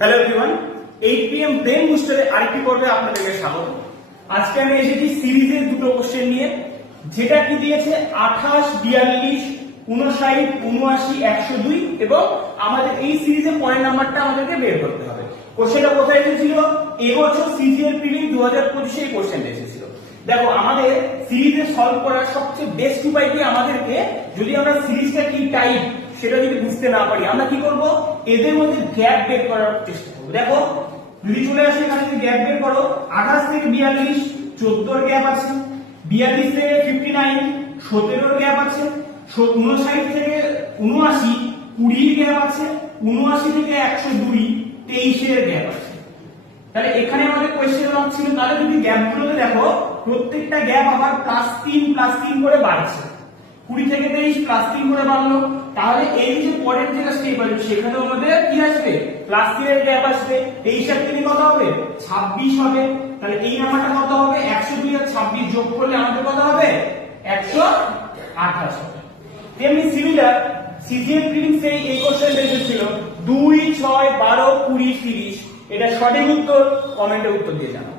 Hello everyone, 8 PM brain বুস্টারে আরেকটি পর্বে আপনাদেরকে স্বাগত। আজকে আমি এসেছি সিরিজের দুটো কোশ্চেন নিয়ে, যেটা কি দিয়েছে 28, 42, 59, 79, 102 এবং আমাদের এই সিরিজের পয়েন্ট নাম্বারটা আমাদেরকে বের করতে হবে। কোশ্চেনটা কোথায় এসেছিল? এবছর সিজিএল প্রিলিম 2025 এই কোশ্চেনটা এসেছিল। দেখো, আমাদের সিরিজে সলভ করার সবচেয়ে বেস্ট উপায় কি, আমাদেরকে যদি আমরা সিরিজটা কি টাইপ সেটা যদি বুঝতে না পারি, আমরা কি করব, এদের মধ্যে গ্যাপ বের করার চেষ্টা করব। দেখো, যদি চলে আসে এখানে যদি গ্যাপ বের করো, 28 থেকে 42 14 এর গ্যাপ আছে, 42 থেকে 59 17 এর গ্যাপ আছে, 59 থেকে 79 20 এর গ্যাপ আছে, 79 থেকে 102 23 এর গ্যাপ আছে। তাহলে এখানে আমাদের কোশ্চেন মার্ক ছিল, তাহলে যদি গ্যাপগুলোতে দেখো প্রত্যেকটা গ্যাপ আবার +3 করে বাড়ছে, 20 থেকে 23 +3 করে বাড়লো। তাহলে এই যে পরের যে স্টেপ আছে সেখানেও আমাদের কি আসবে, +3 এর গ্যাপ আসবে। 23 এর থেকে কত হবে, 26 হবে। তাহলে এই নাম্বারটা কত হবে, 102 আর 26 যোগ করলে আমাদের কত হবে, 128 হবে। তেমনি সিমিলার সিজিএল প্রিলিম সেই এই কোশ্চেনটা এসেছিল 2, 6, 12, 20, 30। এটা সঠিক উত্তর, কমেন্টে উত্তর দিয়ে জানাও।